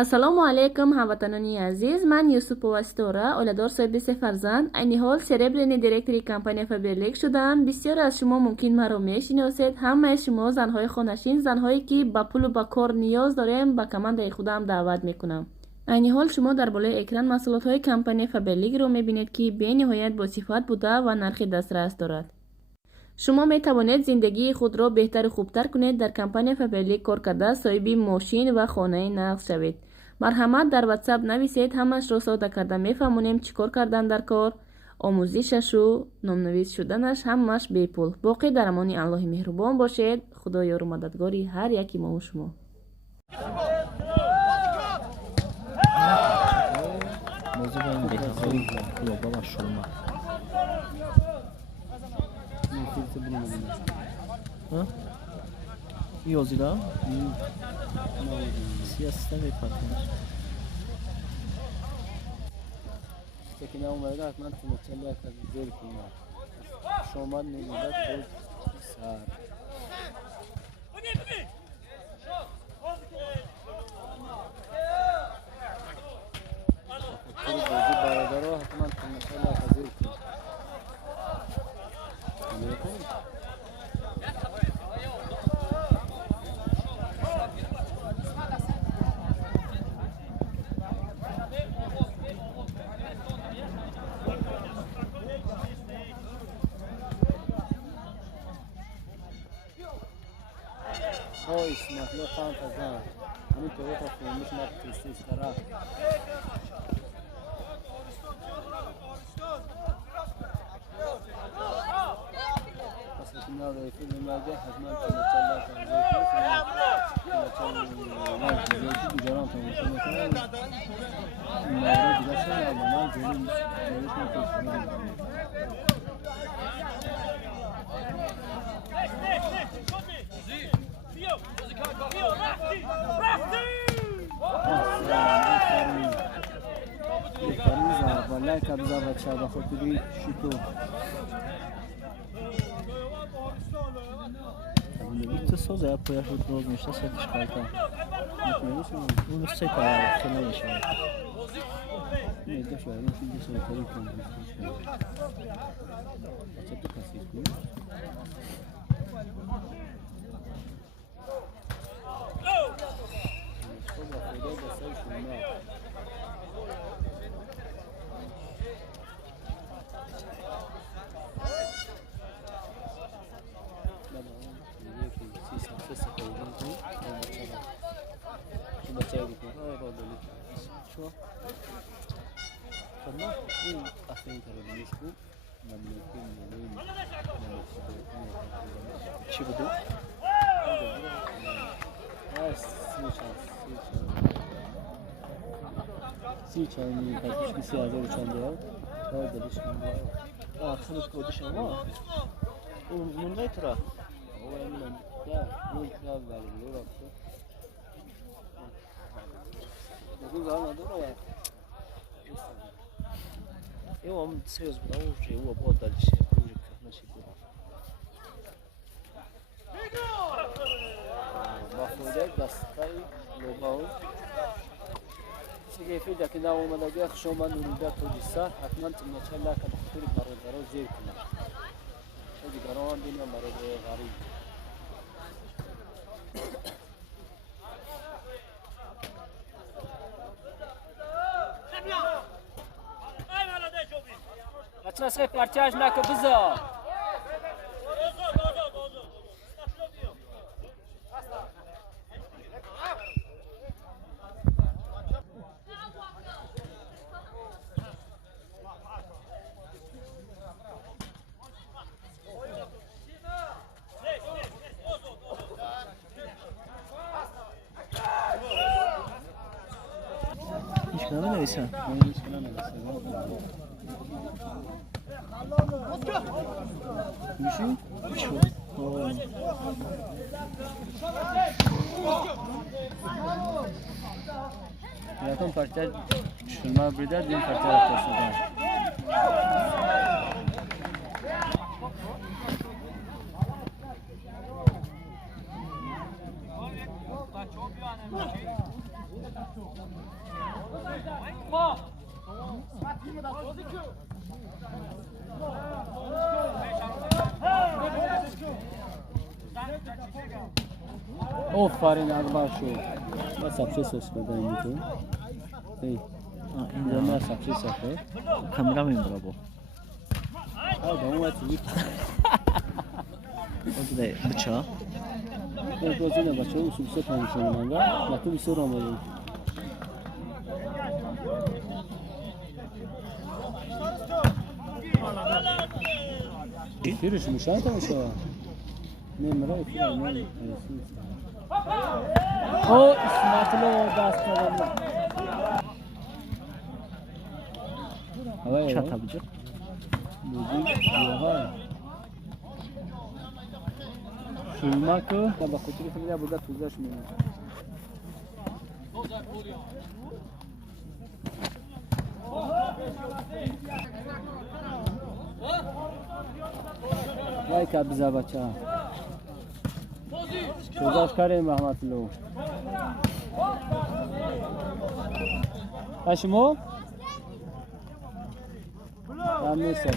ассалому алайкум ҳамватанони азиз. Ман Юсупова Вастора, оиладор соҳиби 3 фарзанд, айни ҳол серебряни директори компания Faberlic шудаам. Бисёре аз шумо мумкин маро мешиносед. Ҳамаи шумо занҳои хонашин, занҳое ки ба пулу ба кор ниёз дорем, ба командаи худам даъват мекунам. айни ҳол шумо дар болои экран маҳсулотҳои компания Faberlic-ро мебинед ки бениҳоят босифат буда ва нархи дастрас дорад. шумо метавонед зиндагии худро беҳтару хубтар кунед. Дар компания Faberlic кор карда соҳиби мошин ва хонаи нағз шавед. марҳамат, дар WhatsApp нависед, ҳамашро сода карда мефаҳмонем чӣ кор кардан дар кор, омӯзишашу номнавис шуданаш ҳамаш бепул. боқӣ дар амони Аллоҳи меҳрубон бошед. худо ёру мададгори ҳар яки мову шумо. Yazıda siyasete ve patronlar. Tekine olmadı atman tümçeler kadar kumlar. Şoman ne kadar çok sar. Kuru bozu baradaro atman tümçeler kadar kumlar. Ой, смотри, фантазия. Они того подумают, на тесте стара. После финала фильма «Магия» Хазман начала والله کبزا بچه با خاطری شیطو Bitti söz ya poya şut rozmuşta satış kalkan. Bunu seta falan yaşıyor. Ne de şöyle şimdi söyleyeyim konuşuyor. Açık kasih bu. Karena ini apa yang terjadi itu memiliki Çibudu. сейчас не практически все азы учандер да делишем Хılık koduşan var. Bunday tura. o emin ya bu ikram veriyor yaptı bugün zaman da ya Eu am serios bu da şey o bu da şey bu nasıl bu. Mahmudek dastay lobau سيجي ده كده وما لقى خشوما نريدها توديسا حتما تمشيلا كدكتور مرض زير كنا هذه قران دنيا مرض غريب بچه سه پارچه‌اش نکه بزا İşkana neyse. Düşün. Yakın parça şunlar bir de din parça yapıyorsun. آفرین اکبر شو. ما سبزی سس بدهیم تو. اینجا ما سبزی سفه. کامیرا می‌بینم برو. دامو اتوی. اوکی بچه. روزی نه بچه اون سوسه پنجشنبه نگاه. نه تو بیسور آمدیم. فیرش میشه تا میشه. نمیره فیر نه. او اسمت لو دست دادم. چه تابجو؟ شلما که با خودی فکر بود توزش میاد. وای که بزا بچه. توزش کردیم رحمت الله. اشمو؟ میشه.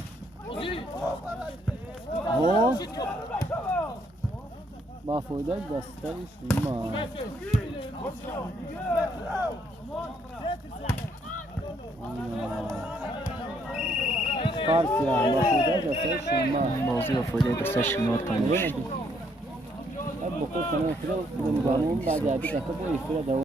او با فایده دستش شما. کارت یا با فایده دستش شما. بازی با فایده دستش شما تانیش. اب بخور کنه فیلم بعد بعدی که تو با